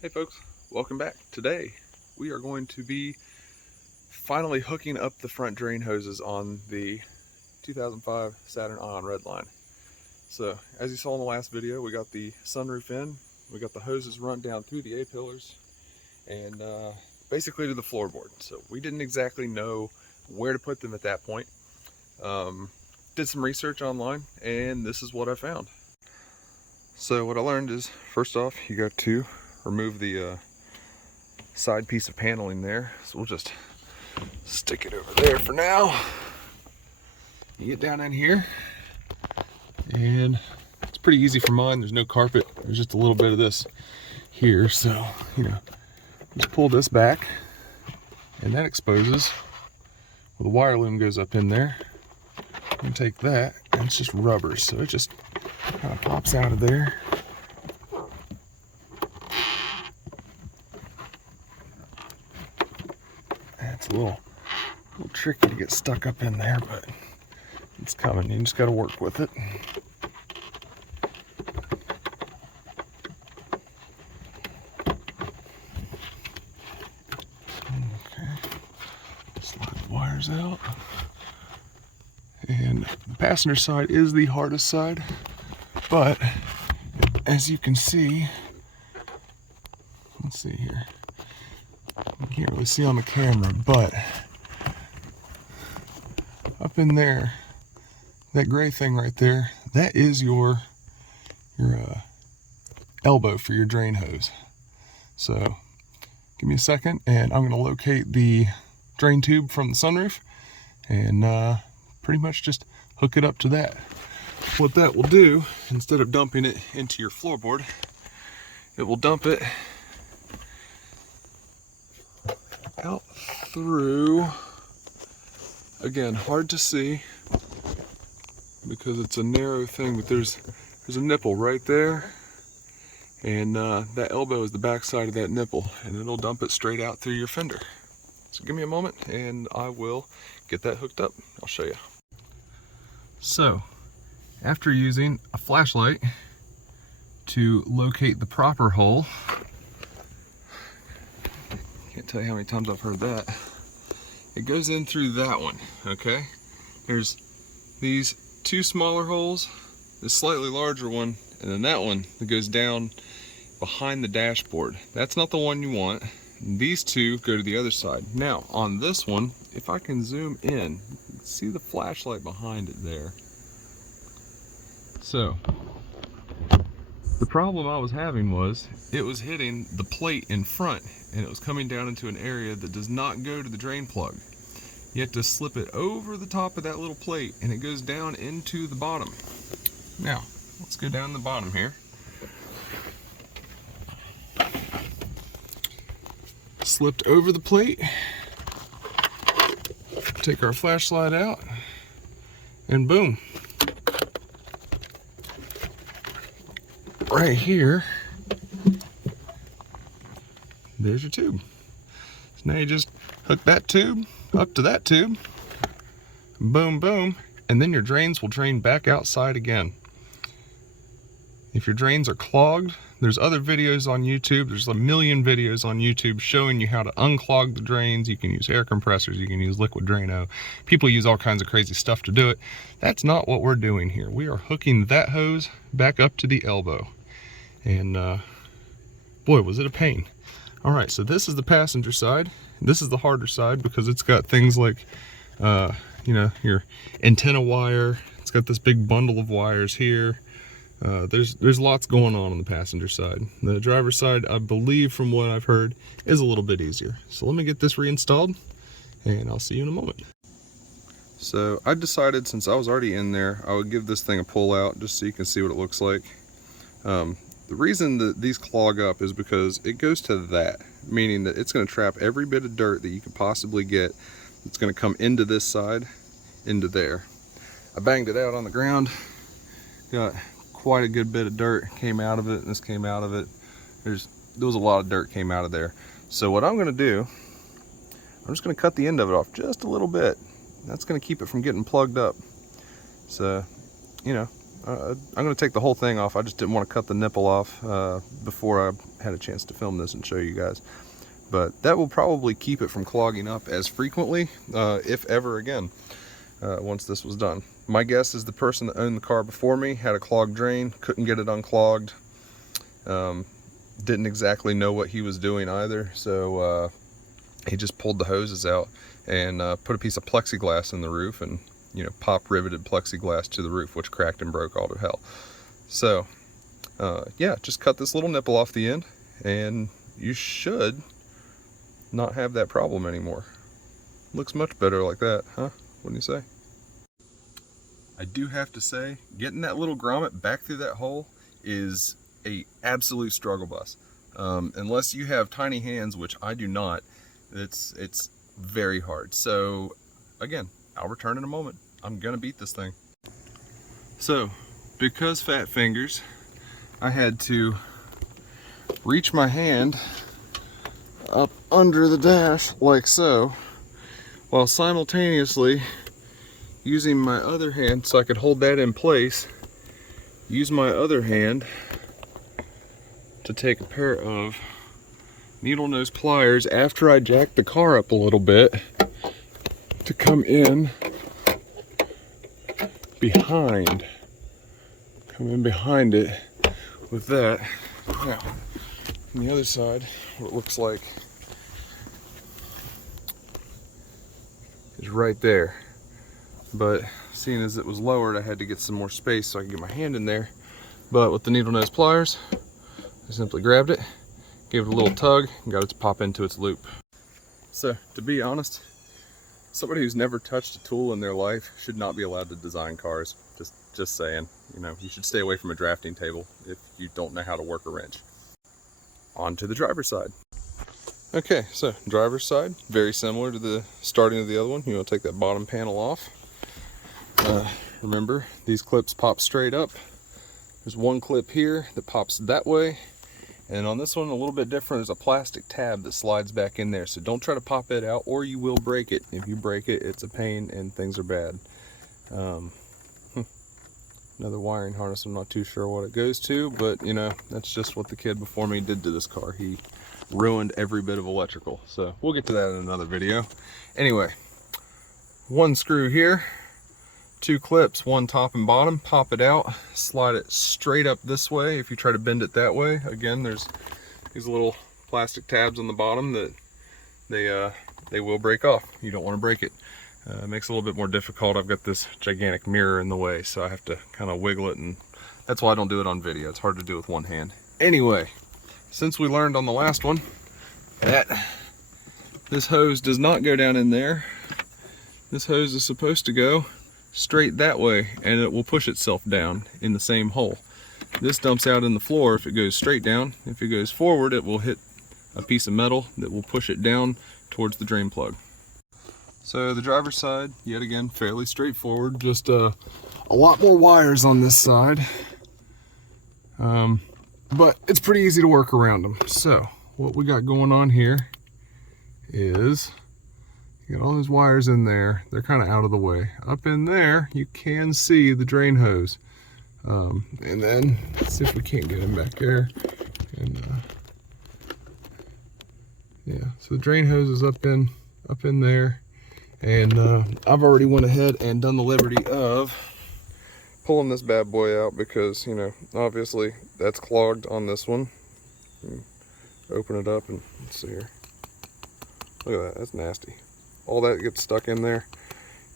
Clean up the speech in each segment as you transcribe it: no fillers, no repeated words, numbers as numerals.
Hey folks, welcome back. Today we are going to be finally hooking up the front drain hoses on the 2005 Saturn Ion Redline. So as you saw in the last video, we got the sunroof in, we got the hoses run down through the A-pillars and basically to the floorboard. So we didn't exactly know where to put them at that point. Did some research online and this is what I found. So what I learned is, first off, you got to remove the side piece of paneling there. So we'll just stick it over there for now. You get down in here and it's pretty easy for mine. There's no carpet. There's just a little bit of this here. So, just pull this back and that exposes. Well, the wire loom goes up in there. You take that and it's just rubber. So it just kind of pops out of there. It's a little tricky to get stuck up in there, but it's coming. You just got to work with it. Okay, slide the wires out. And the passenger side is the hardest side, but as you can see, let's see here. You can't really see on the camera, but up in there, that gray thing right there, that is your elbow for your drain hose. So give me a second and I'm going to locate the drain tube from the sunroof and pretty much just hook it up to that. What that will do, instead of dumping it into your floorboard, it will dump it out through, again, hard to see because it's a narrow thing, but there's a nipple right there, and that elbow is the back side of that nipple, and it'll dump it straight out through your fender. So give me a moment and I will get that hooked up. I'll show you. So after using a flashlight to locate the proper hole, can't tell you how many times I've heard that. It goes in through that one, okay? There's these two smaller holes, this slightly larger one, and then that one that goes down behind the dashboard. That's not the one you want. These two go to the other side. Now, on this one, if I can zoom in, you can see the flashlight behind it there. So, the problem I was having was it was hitting the plate in front and it was coming down into an area that does not go to the drain plug. You have to slip it over the top of that little plate and it goes down into the bottom. Now, let's go down the bottom here. Slipped over the plate. Take our flashlight out and boom. Right here, there's your tube. So now you just hook that tube up to that tube, boom, boom, and then your drains will drain back outside again. If your drains are clogged, there's other videos on YouTube. There's a million videos on YouTube showing you how to unclog the drains. You can use air compressors, you can use liquid Drano. People use all kinds of crazy stuff to do it. That's not what we're doing here. We are hooking that hose back up to the elbow. And boy, was it a pain. All right, so this is the passenger side. This is the harder side because it's got things like, your antenna wire. It's got this big bundle of wires here. There's lots going on the passenger side. The driver's side, I believe from what I've heard, is a little bit easier. So let me get this reinstalled and I'll see you in a moment. So I decided, since I was already in there, I would give this thing a pull out just so you can see what it looks like. The reason that these clog up is because it goes to that, meaning that it's going to trap every bit of dirt that you could possibly get. It's going to come into this side, into there. I banged it out on the ground, got quite a good bit of dirt came out of it, and this came out of it. There was a lot of dirt came out of there. So what I'm going to do, I'm just going to cut the end of it off just a little bit. That's going to keep it from getting plugged up. So, I'm going to take the whole thing off. I just didn't want to cut the nipple off before I had a chance to film this and show you guys. But that will probably keep it from clogging up as frequently, if ever again, once this was done. My guess is the person that owned the car before me had a clogged drain, couldn't get it unclogged, didn't exactly know what he was doing either, so he just pulled the hoses out and put a piece of plexiglass in the roof and, you know, pop riveted plexiglass to the roof, which cracked and broke all to hell. So yeah, just cut this little nipple off the end and you should not have that problem anymore. Looks much better like that, huh? What do you say? I do have to say, getting that little grommet back through that hole is a absolute struggle bus. Unless you have tiny hands, which I do not, it's very hard. So again, I'll return in a moment. I'm gonna beat this thing. So, because fat fingers, I had to reach my hand up under the dash like so, while simultaneously using my other hand so I could hold that in place, use my other hand to take a pair of needle nose pliers after I jacked the car up a little bit to come in behind it with that. Now, on the other side, what it looks like is right there. But seeing as it was lowered, I had to get some more space so I could get my hand in there. But with the needle nose pliers, I simply grabbed it, gave it a little tug, and got it to pop into its loop. So, to be honest, somebody who's never touched a tool in their life should not be allowed to design cars. Just saying, you know, you should stay away from a drafting table if you don't know how to work a wrench. On to the driver's side. Okay, so driver's side, very similar to the starting of the other one. You want to take that bottom panel off. Remember, these clips pop straight up. There's one clip here that pops that way, and on this one a little bit different. There's a plastic tab that slides back in there, so don't try to pop it out or you will break it. If you break it, it's a pain and things are bad. Another wiring harness, I'm not too sure what it goes to, but you know, that's just what the kid before me did to this car. He ruined every bit of electrical, so we'll get to that in another video. Anyway, one screw here, two clips, one top and bottom, pop it out, slide it straight up this way. If you try to bend it that way, again, there's these little plastic tabs on the bottom that they will break off. You don't want to break it. It makes it a little bit more difficult. I've got this gigantic mirror in the way, so I have to kind of wiggle it, and that's why I don't do it on video. It's hard to do with one hand. Anyway, since we learned on the last one that this hose does not go down in there, this hose is supposed to go straight that way, and it will push itself down in the same hole. This dumps out in the floor if it goes straight down. If it goes forward, it will hit a piece of metal that will push it down towards the drain plug. So the driver's side, yet again, fairly straightforward. Just a lot more wires on this side, but it's pretty easy to work around them. So what we got going on here is you got all those wires in there. They're kind of out of the way. Up in there, you can see the drain hose. And then let's see if we can't get him back there. And yeah, so the drain hose is up in there. And I've already went ahead and done the liberty of pulling this bad boy out because, you know, obviously that's clogged on this one. Open it up and let's see here. Look at that, that's nasty. All that gets stuck in there,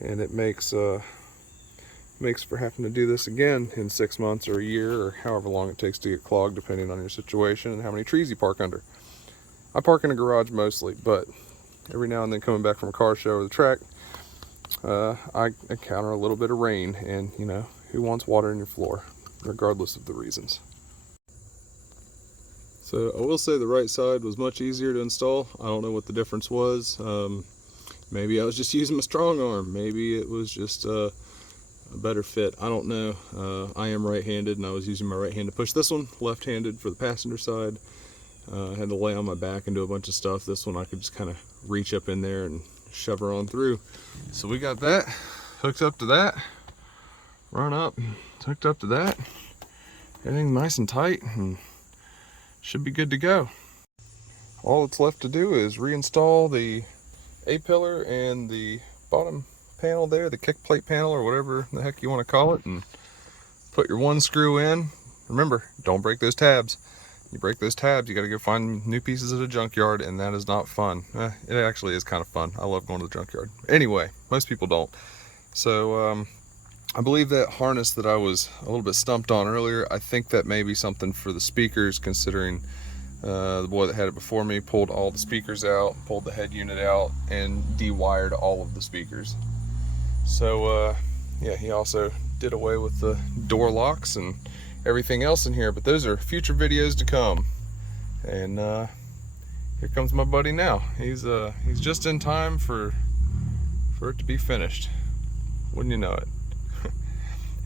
and it makes for having to do this again in 6 months or a year or however long it takes to get clogged, depending on your situation and how many trees you park under. I park in a garage mostly, but every now and then coming back from a car show or the track, I encounter a little bit of rain, and you know, who wants water in your floor, regardless of the reasons. So I will say the right side was much easier to install. I don't know what the difference was. Maybe I was just using my strong arm. Maybe it was just a better fit. I don't know. I am right-handed, and I was using my right hand to push this one, left-handed for the passenger side. I had to lay on my back and do a bunch of stuff. This one I could just kind of reach up in there and shove her on through. So we got that hooked up to that. run up, it's hooked up to that. Everything nice and tight and should be good to go. All that's left to do is reinstall the A-pillar and the bottom panel there, the kick plate panel or whatever the heck you want to call it, and put your one screw in. Remember, don't break those tabs. You break those tabs, you got to go find new pieces at a junkyard, and that is not fun. It actually is kind of fun. I love going to the junkyard. Anyway, most people don't. So I believe that harness that I was a little bit stumped on earlier, I think that may be something for the speakers, considering the boy that had it before me pulled all the speakers out, pulled the head unit out, and de-wired all of the speakers. So yeah, he also did away with the door locks and everything else in here, but those are future videos to come. And here comes my buddy now. He's just in time for it to be finished. Wouldn't you know it?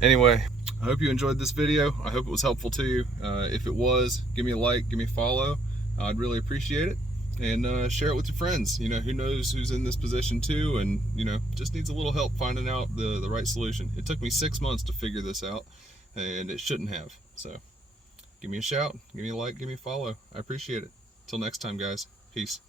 Anyway, I hope you enjoyed this video. I hope it was helpful to you. If it was, give me a like, give me a follow. I'd really appreciate it. And share it with your friends. You know, who knows who's in this position too, and you know, just needs a little help finding out the right solution. It took me 6 months to figure this out, and it shouldn't have. So give me a shout, give me a like, give me a follow. I appreciate it. Till next time, guys. Peace.